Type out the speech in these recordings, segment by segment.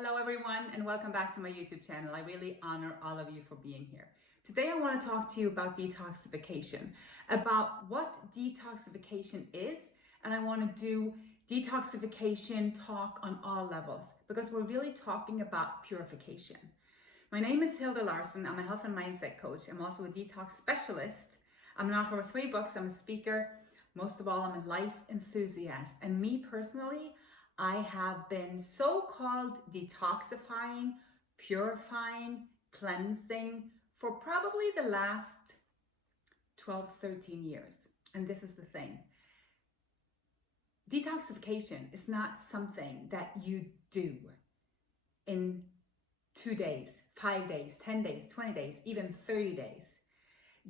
Hello everyone and welcome back to my YouTube channel. I really honor all of you for being here. Today I want to talk to you about detoxification, about what detoxification is, and I want to do detoxification talk on all levels because we're really talking about purification. My name is Hilde Larsen. I'm a health and mindset coach. I'm also a detox specialist. I'm an author of 3 books. I'm a speaker. Most of all, I'm a life enthusiast. And me personally, I have been so-called detoxifying, purifying, cleansing for probably the last 12, 13 years. And this is the thing. Detoxification is not something that you do in 2 days, 5 days, 10 days, 20 days, even 30 days.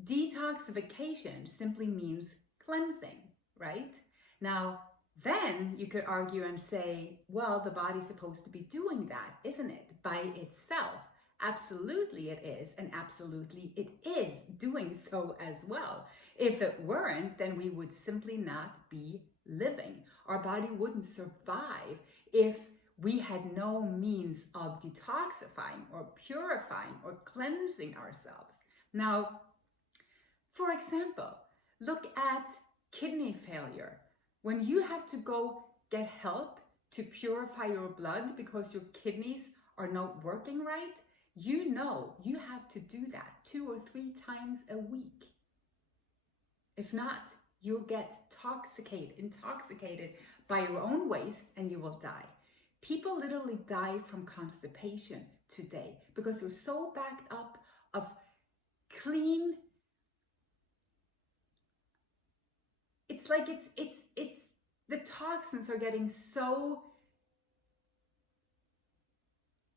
Detoxification simply means cleansing, right? Now, then you could argue and say, well, the body's supposed to be doing that, isn't it? By itself. Absolutely it is, and absolutely it is doing so as well. If it weren't, then we would simply not be living. Our body wouldn't survive if we had no means of detoxifying or purifying or cleansing ourselves. Now, for example, look at kidney failure. When you have to go get help to purify your blood because your kidneys are not working right, you know you have to do that 2 or 3 times a week. If not, you'll get intoxicated by your own waste and you will die. People literally die from constipation today because they're so backed up of clean. It's like it's the toxins are getting so,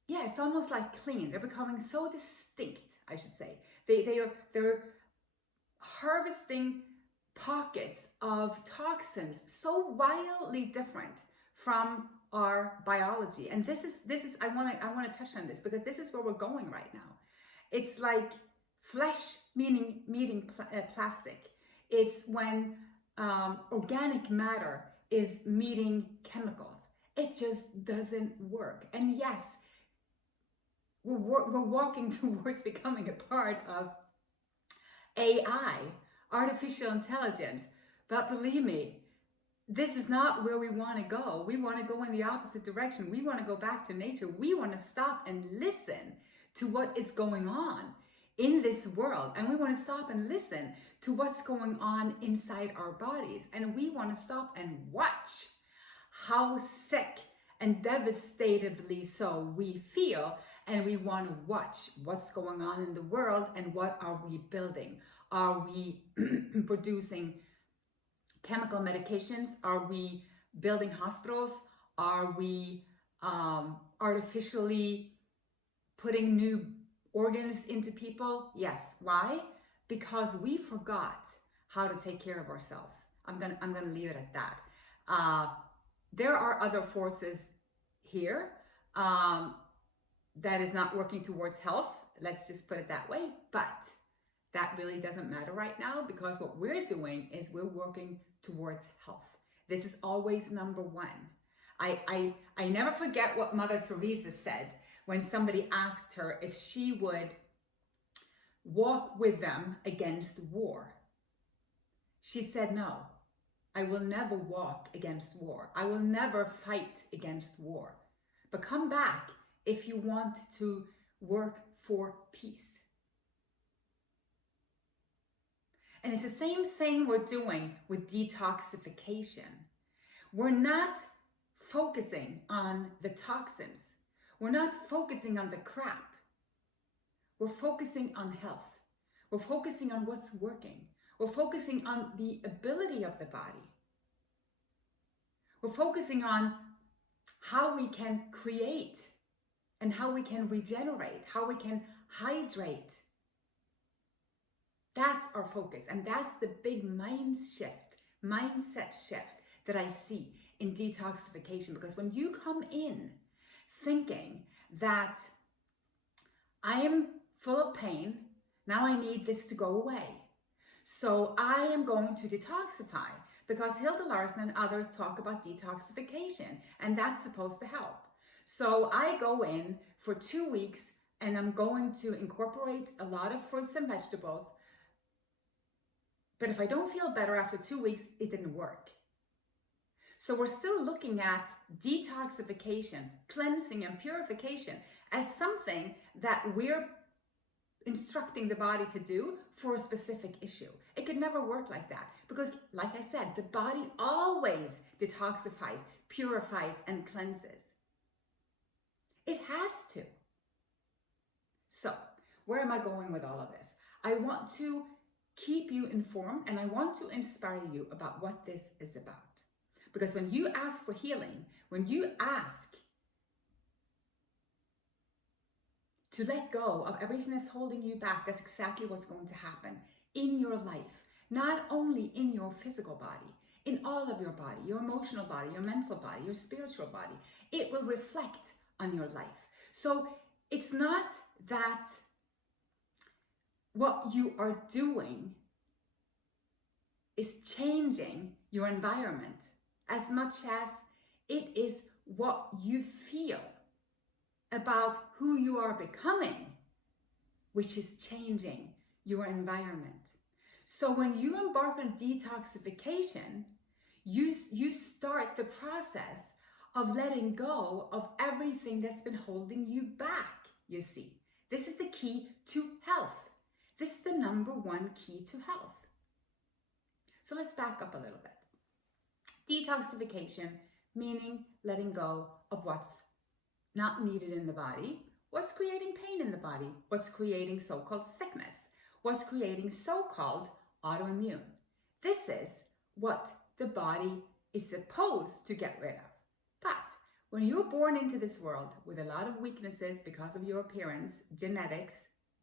yeah, it's almost like clean. They're becoming so distinct, I should say. They're harvesting pockets of toxins so wildly different from our biology. And this is I want to touch on this because this is where we're going right now. It's like flesh meeting plastic. It's when organic matter is meeting chemicals. It just doesn't work. And yes, we're walking towards becoming a part of AI, artificial intelligence. But believe me, this is not where we want to go. We want to go in the opposite direction. We want to go back to nature. We want to stop and listen to what is going on in this world, and we want to stop and listen to what's going on inside our bodies, and we want to stop and watch how sick and devastatedly so we feel, and we want to watch what's going on in the world and what are we building. Are we producing chemical medications? Are we building hospitals? Are we artificially putting new organs into people? Yes. Why? Because we forgot how to take care of ourselves. I'm gonna leave it at that. There are other forces here that is not working towards health. Let's just put it that way. But that really doesn't matter right now because what we're doing is we're working towards health. This is always number one. I never forget what Mother Teresa said when somebody asked her if she would walk with them against war. She said, no, I will never walk against war. I will never fight against war. But come back if you want to work for peace. And it's the same thing we're doing with detoxification. We're not focusing on the toxins. We're not focusing on the crap. We're focusing on health. We're focusing on what's working. We're focusing on the ability of the body. We're focusing on how we can create and how we can regenerate, how we can hydrate. That's our focus. And that's the big mindset shift that I see in detoxification. Because when you come in thinking that I am full of pain, now I need this to go away, so I am going to detoxify because Hilde Larsen and others talk about detoxification, and that's supposed to help. So I go in for 2 weeks and I'm going to incorporate a lot of fruits and vegetables. But if I don't feel better after 2 weeks, it didn't work. So we're still looking at detoxification, cleansing, and purification as something that we're instructing the body to do for a specific issue. It could never work like that because, like I said, the body always detoxifies, purifies, and cleanses. It has to. So, where am I going with all of this? I want to keep you informed and I want to inspire you about what this is about. Because when you ask for healing, when you ask to let go of everything that's holding you back, that's exactly what's going to happen in your life. Not only in your physical body, in all of your body, your emotional body, your mental body, your spiritual body. It will reflect on your life. So it's not that what you are doing is changing your environment as much as it is what you feel about who you are becoming, which is changing your environment. So when you embark on detoxification, you start the process of letting go of everything that's been holding you back, you see. This is the key to health. This is the #1 key to health. So let's back up a little bit. Detoxification, meaning letting go of what's not needed in the body, what's creating pain in the body, what's creating so-called sickness, what's creating so-called autoimmune. This is what the body is supposed to get rid of. But when you're born into this world with a lot of weaknesses because of your appearance, genetics,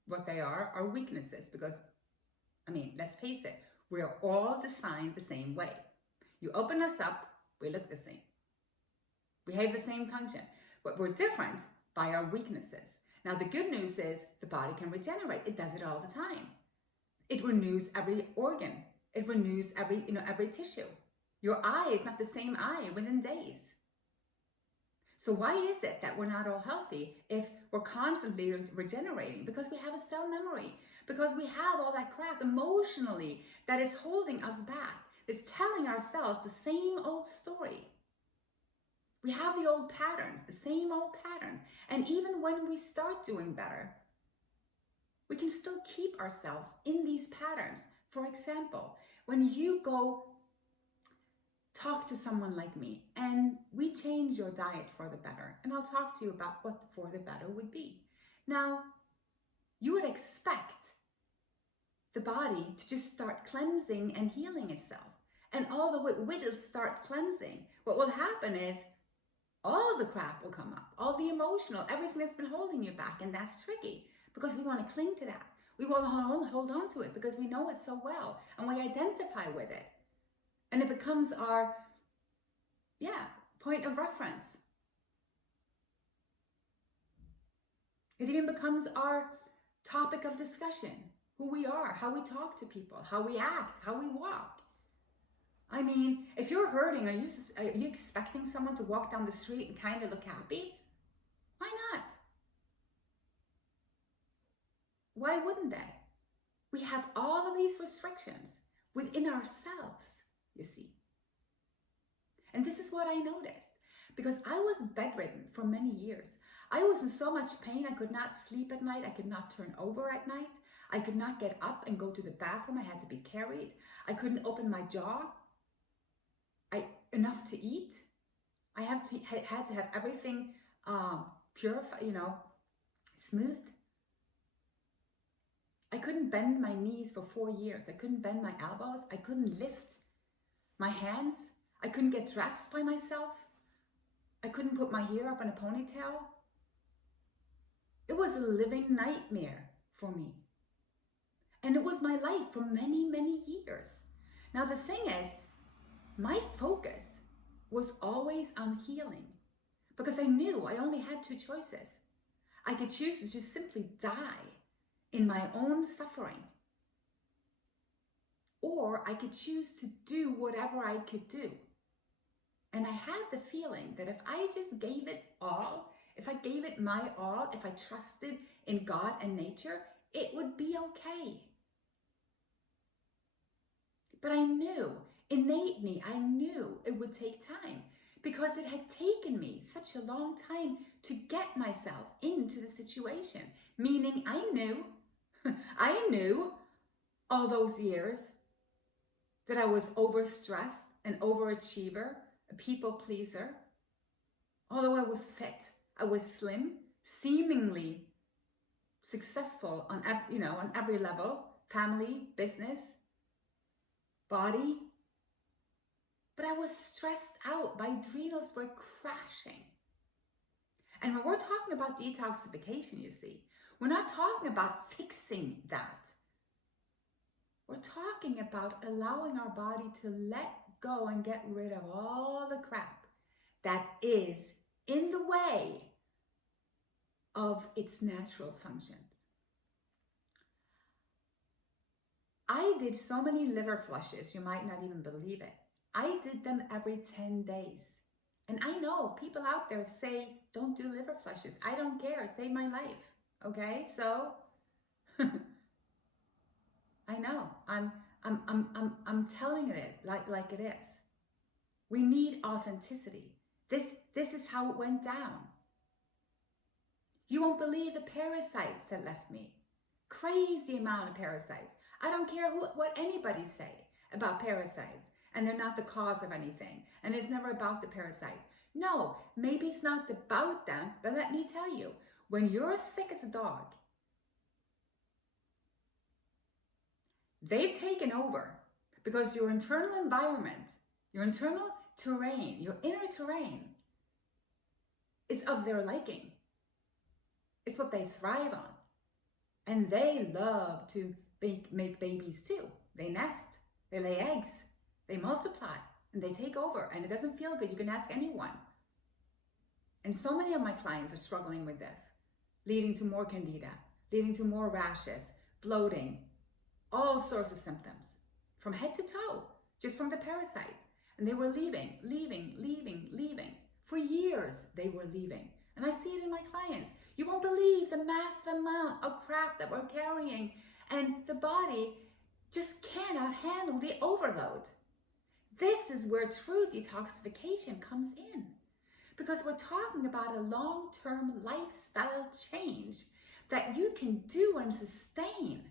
what they are weaknesses because, I mean, let's face it, we're all designed the same way. You open us up, we look the same. We have the same function, but we're different by our weaknesses. Now, the good news is the body can regenerate. It does it all the time. It renews every organ. It renews every tissue. Your eye is not the same eye within days. So why is it that we're not all healthy if we're constantly regenerating? Because we have a cell memory. Because we have all that crap emotionally that is holding us back. It's telling ourselves the same old story. We have the old patterns, the same old patterns. And even when we start doing better, we can still keep ourselves in these patterns. For example, when you go talk to someone like me and we change your diet for the better, and I'll talk to you about what for the better would be. Now, you would expect the body to just start cleansing and healing itself. And all the way it'll start cleansing, what will happen is all the crap will come up, all the emotional, everything that's been holding you back. And that's tricky because we want to cling to that. We want to hold on to it because we know it so well and we identify with it. And it becomes our, point of reference. It even becomes our topic of discussion, who we are, how we talk to people, how we act, how we walk. I mean, if you're hurting, are you expecting someone to walk down the street and kind of look happy? Why not? Why wouldn't they? We have all of these restrictions within ourselves, you see. And this is what I noticed because I was bedridden for many years. I was in so much pain, I could not sleep at night. I could not turn over at night. I could not get up and go to the bathroom. I had to be carried. I couldn't open my jaw enough to eat. I had to have everything purified, smoothed. I couldn't bend my knees for 4 years. I couldn't bend my elbows. I couldn't lift my hands. I couldn't get dressed by myself. I couldn't put my hair up in a ponytail. It was a living nightmare for me. And it was my life for many, many years. Now the thing is, my focus was always on healing because I knew I only had 2 choices. I could choose to just simply die in my own suffering, or I could choose to do whatever I could do. And I had the feeling that if I just gave it all, if I gave it my all, if I trusted in God and nature, it would be okay. But I knew, innately, I knew it would take time because it had taken me such a long time to get myself into the situation. Meaning I knew all those years that I was overstressed, an overachiever, a people pleaser. Although I was fit, I was slim, seemingly successful on every level, family, business, body. But I was stressed out. My adrenals were crashing. And when we're talking about detoxification, you see, we're not talking about fixing that. We're talking about allowing our body to let go and get rid of all the crap that is in the way of its natural functions. I did so many liver flushes, you might not even believe it. I did them every 10 days. And I know people out there say, don't do liver flushes. I don't care, save my life. Okay, so I know, I'm telling it like it is. We need authenticity. This is how it went down. You won't believe the parasites that left me. Crazy amount of parasites. I don't care what anybody say about parasites, and they're not the cause of anything, and it's never about the parasites. No, maybe it's not about them, but let me tell you, when you're as sick as a dog, they've taken over because your internal environment, your internal terrain, your inner terrain is of their liking. It's what they thrive on. And they love to make babies too. They nest, they lay eggs, they multiply, and they take over. And it doesn't feel good. You can ask anyone. And so many of my clients are struggling with this, leading to more candida, leading to more rashes, bloating, all sorts of symptoms from head to toe, just from the parasites. And they were leaving. For years, they were leaving. And I see it in my clients. You won't believe the massive amount of crap that we're carrying, and the body just cannot handle the overload. This is where true detoxification comes in, because we're talking about a long-term lifestyle change that you can do and sustain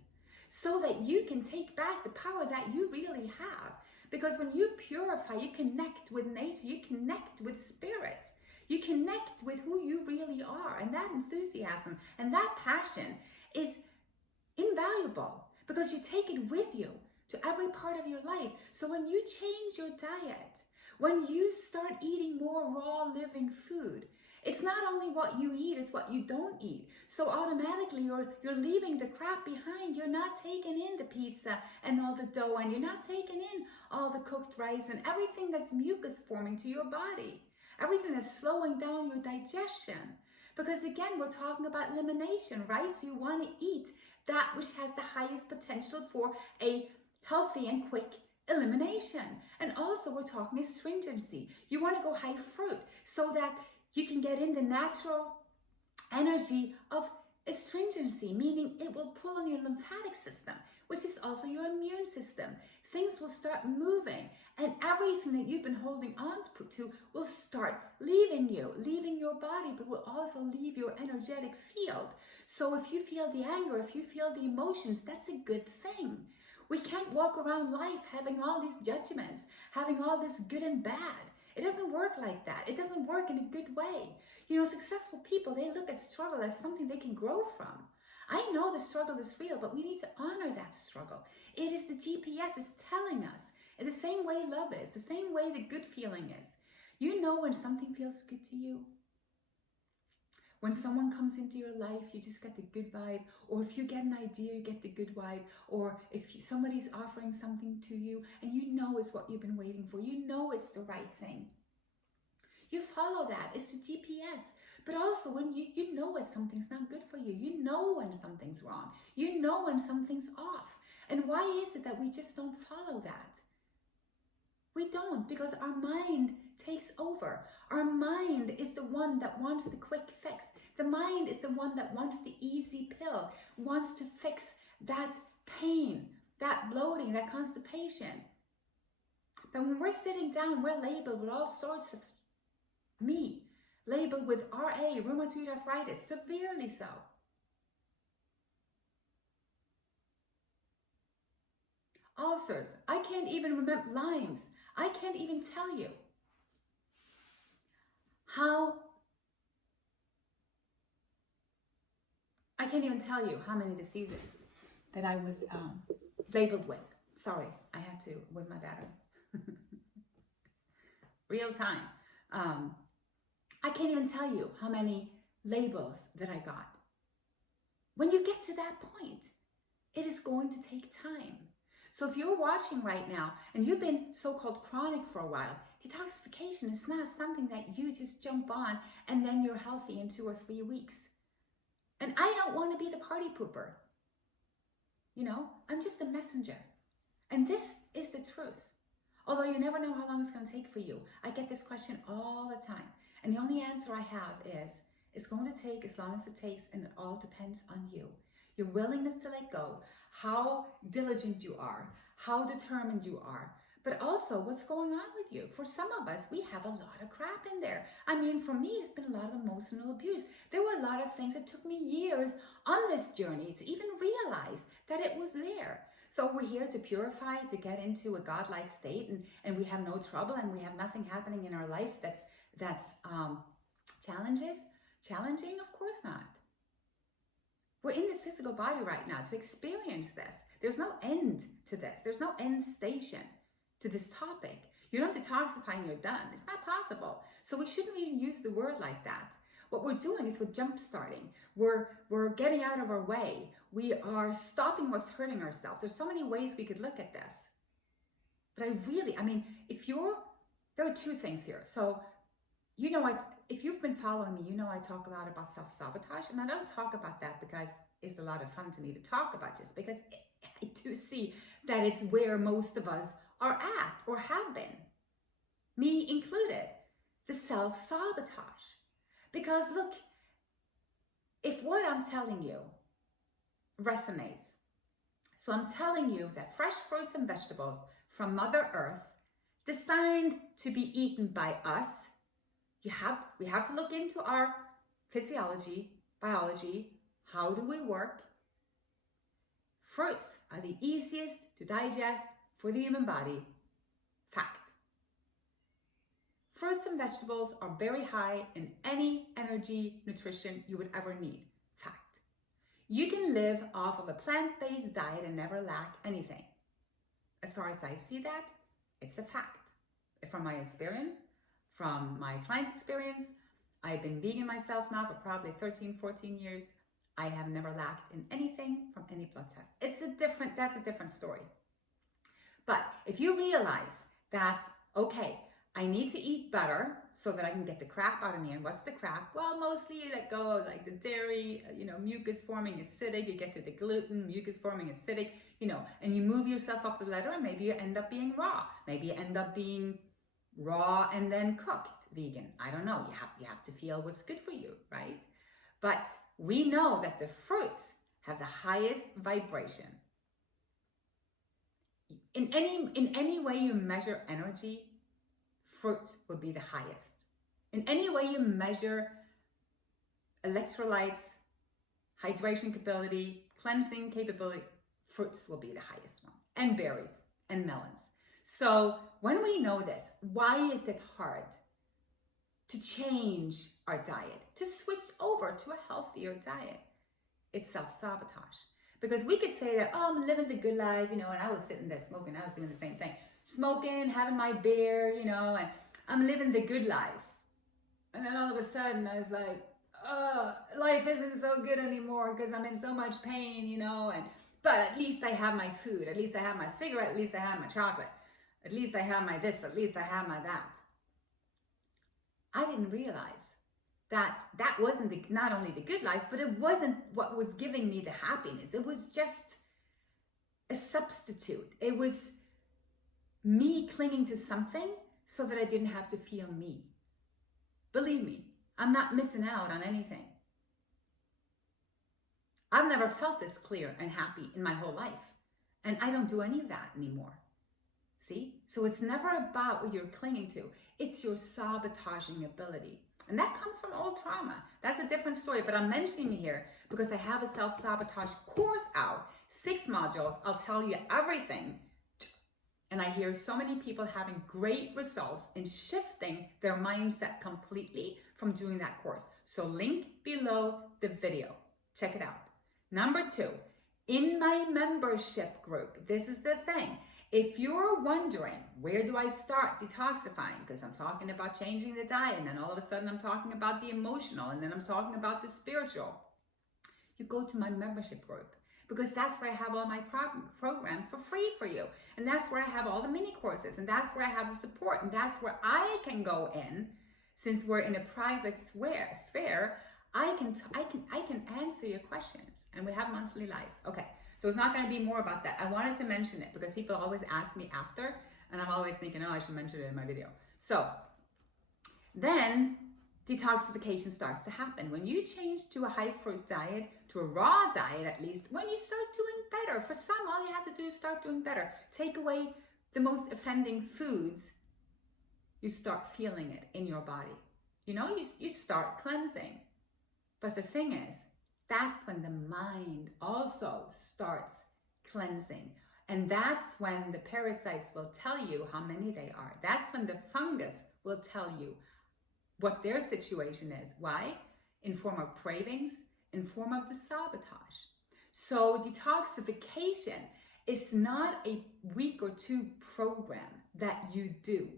so that you can take back the power that you really have. Because when you purify, you connect with nature, you connect with spirit, you connect with who you really are. And that enthusiasm and that passion is invaluable because you take it with you to every part of your life. So when you change your diet, when you start eating more raw living food, it's not only what you eat, it's what you don't eat. So automatically you're leaving the crap behind. You're not taking in the pizza and all the dough, and you're not taking in all the cooked rice and everything that's mucus forming to your body. Everything that's slowing down your digestion. Because again, we're talking about elimination, right? So you want to eat that which has the highest potential for a healthy and quick elimination. And also we're talking astringency. You want to go high fruit so that you can get in the natural energy of astringency, meaning it will pull on your lymphatic system, which is also your immune system. Things will start moving, and everything that you've been holding on to will start leaving you, leaving your body, but will also leave your energetic field. So if you feel the anger, if you feel the emotions, that's a good thing. We can't walk around life having all these judgments, having all this good and bad. It doesn't work like that. It doesn't work in a good way. You know, successful people, they look at struggle as something they can grow from. I know the struggle is real, but we need to honor that struggle. It is the GPS is telling us, in the same way love is, the same way the good feeling is. You know when something feels good to you. When someone comes into your life, you just get the good vibe. Or if you get an idea, you get the good vibe. Or if somebody's offering something to you and you know it's what you've been waiting for, you know it's the right thing, you follow that. It's the GPS. But also when you know when something's not good for you, you know when something's wrong, you know when something's off. And why is it that we just don't follow that? We don't, because our mind takes over. Our mind is the one that wants the quick fix. The mind is the one that wants the easy pill, wants to fix that pain, that bloating, that constipation. But when we're sitting down, we're labeled with all sorts of labeled with RA, rheumatoid arthritis, severely so. Ulcers, I can't even remember, Lyme's, I can't even tell you how many diseases that I was labeled with. Sorry, I had to, with my battery. Real time. I can't even tell you how many labels that I got. When you get to that point, it is going to take time. So if you're watching right now and you've been so-called chronic for a while, detoxification is not something that you just jump on and then you're healthy in 2 or 3 weeks. And I don't want to be the party pooper. You know, I'm just a messenger. And this is the truth. Although you never know how long it's going to take for you. I get this question all the time. And the only answer I have is, it's going to take as long as it takes, and it all depends on you. Your willingness to let go, how diligent you are, how determined you are, but also what's going on with you. For some of us, we have a lot of crap in there. I mean, for me, it's been a lot of emotional abuse. There were a lot of things that took me years on this journey to even realize that it was there. So we're here to purify, to get into a godlike state, and we have no trouble, and we have nothing happening in our life that's challenging? Of course not. We're in this physical body right now to experience this. There's no end to this. There's no end station to this topic. You don't detoxify and you're done. It's not possible. So we shouldn't even use the word like that. What we're doing is we're jump starting. We're getting out of our way. We are stopping what's hurting ourselves. There's so many ways we could look at this. But there are two things here. So, you know what? If you've been following me, you know I talk a lot about self-sabotage, and I don't talk about that because it's a lot of fun to me to talk about this, because I do see that it's where most of us are at or have been, me included, the self-sabotage. Because look, if what I'm telling you resonates, so I'm telling you that fresh fruits and vegetables from Mother Earth, designed to be eaten by us, we have to look into our physiology, biology. How do we work? Fruits are the easiest to digest for the human body. Fact. Fruits and vegetables are very high in any energy, nutrition you would ever need. Fact. You can live off of a plant-based diet and never lack anything. As far as I see that, it's a fact. From my experience, from my clients' experience, I've been vegan myself now for probably 13, 14 years. I have never lacked in anything from any blood test. That's a different story. But if you realize that, okay, I need to eat better so that I can get the crap out of me. And what's the crap? Well, mostly you let go of like the dairy, mucus forming acidic, you get to the gluten, mucus forming acidic, and you move yourself up the ladder, and maybe you end up being raw. Maybe you end up being raw and then cooked vegan. I don't know. You have to feel what's good for you, right? But we know that the fruits have the highest vibration. In any way you measure energy, fruit will be the highest. In any way you measure electrolytes, hydration capability, cleansing capability, fruits will be the highest one. And berries and melons. So when we know this, why is it hard to change our diet, to switch over to a healthier diet? It's self-sabotage. Because we could say that, oh, I'm living the good life, and I was sitting there smoking, I was doing the same thing. Smoking, having my beer, and I'm living the good life. And then all of a sudden I was like, oh, life isn't so good anymore because I'm in so much pain, but at least I have my food, at least I have my cigarette, at least I have my chocolate. At least I have my this, at least I have my that. I didn't realize that wasn't not only the good life, but it wasn't what was giving me the happiness. It was just a substitute. It was me clinging to something so that I didn't have to feel me. Believe me, I'm not missing out on anything. I've never felt this clear and happy in my whole life. And I don't do any of that anymore. See? So it's never about what you're clinging to. It's your sabotaging ability. And that comes from old trauma. That's a different story, but I'm mentioning it here because I have a self-sabotage course out, 6 modules. I'll tell you everything. And I hear so many people having great results in shifting their mindset completely from doing that course. So link below the video. Check it out. Number 2, in my membership group, this is the thing. If you're wondering, where do I start detoxifying? Because I'm talking about changing the diet, and then all of a sudden I'm talking about the emotional, and then I'm talking about the spiritual. You go to my membership group, because that's where I have all my programs for free for you. And that's where I have all the mini courses, and that's where I have the support, and that's where I can go in. Since we're in a private sphere, I can answer your questions, and we have monthly lives. Okay. So it's not going to be more about that. I wanted to mention it because people always ask me after, and I'm always thinking, oh, I should mention it in my video. So then detoxification starts to happen. When you change to a high fruit diet, to a raw diet at least, when you start doing better, for some, all you have to do is start doing better. Take away the most offending foods, you start feeling it in your body. You know, you start cleansing. But the thing is, that's when the mind also starts cleansing. And that's when the parasites will tell you how many they are. That's when the fungus will tell you what their situation is. Why? In form of cravings, in form of the sabotage. So detoxification is not a week or 2 program that you do.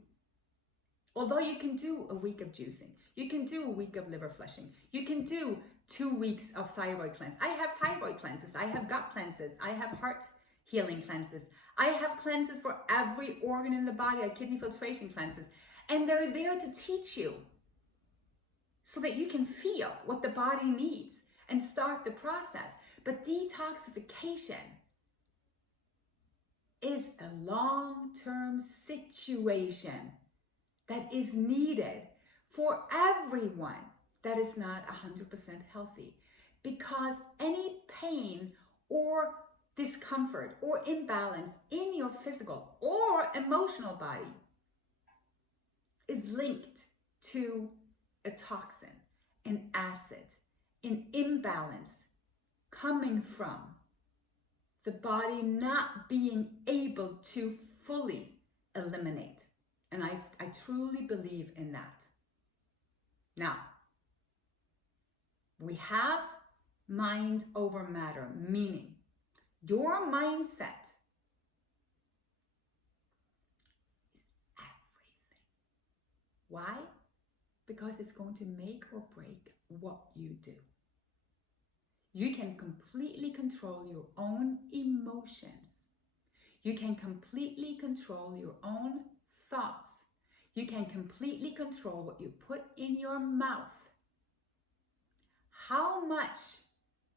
Although you can do a week of juicing, you can do a week of liver flushing, you can do 2 weeks of thyroid cleanse. I have thyroid cleanses, I have gut cleanses, I have heart healing cleanses. I have cleanses for every organ in the body, I have kidney filtration cleanses. And they're there to teach you so that you can feel what the body needs and start the process. But detoxification is a long-term situation that is needed for everyone that is not 100% healthy, because any pain or discomfort or imbalance in your physical or emotional body is linked to a toxin, an acid, an imbalance coming from the body not being able to fully eliminate. And I truly believe in that. Now, we have mind over matter, meaning your mindset is everything. Why? Because it's going to make or break what you do. You can completely control your own emotions. You can completely control your own thoughts. You can completely control what you put in your mouth. How much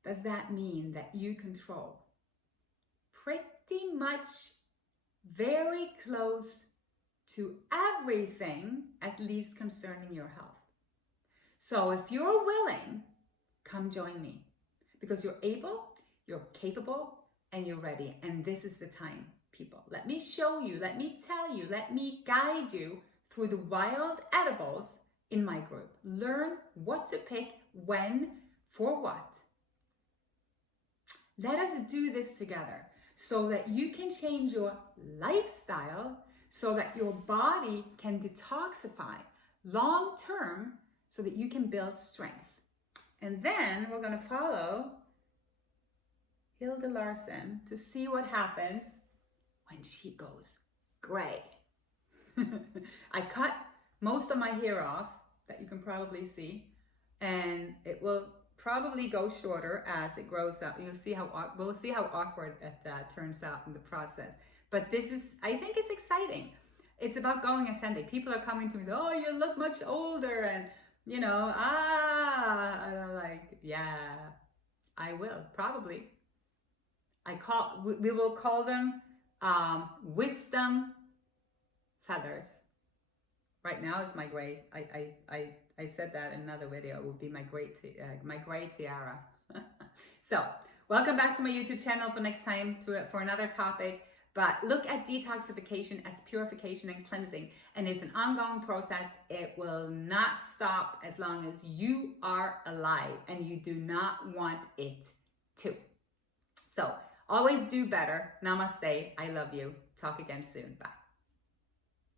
does that mean that you control? Pretty much very close to everything, at least concerning your health. So if you're willing, come join me, because you're able, you're capable, and you're ready. And this is the time, people. Let me show you, let me tell you, let me guide you through the wild edibles in my group. Learn what to pick, when, for what. Let us do this together so that you can change your lifestyle, so that your body can detoxify long term, so that you can build strength. And then we're going to follow Hilde Larsen to see what happens when she goes gray. I cut most of my hair off, that you can probably see, and it will probably go shorter as it grows up. We'll see how awkward it turns out in the process. But this is, I think it's exciting. It's about going authentic. People are coming to me, oh, you look much older, and you know, and I'm like, yeah, I will, probably. We will call them wisdom feathers. Right now it's my gray. I said that in another video. It would be my gray tiara. So welcome back to my YouTube channel for next time for another topic. But look at detoxification as purification and cleansing, and it's an ongoing process. It will not stop as long as you are alive, and you do not want it to. So always do better. Namaste. I love you. Talk again soon. Bye.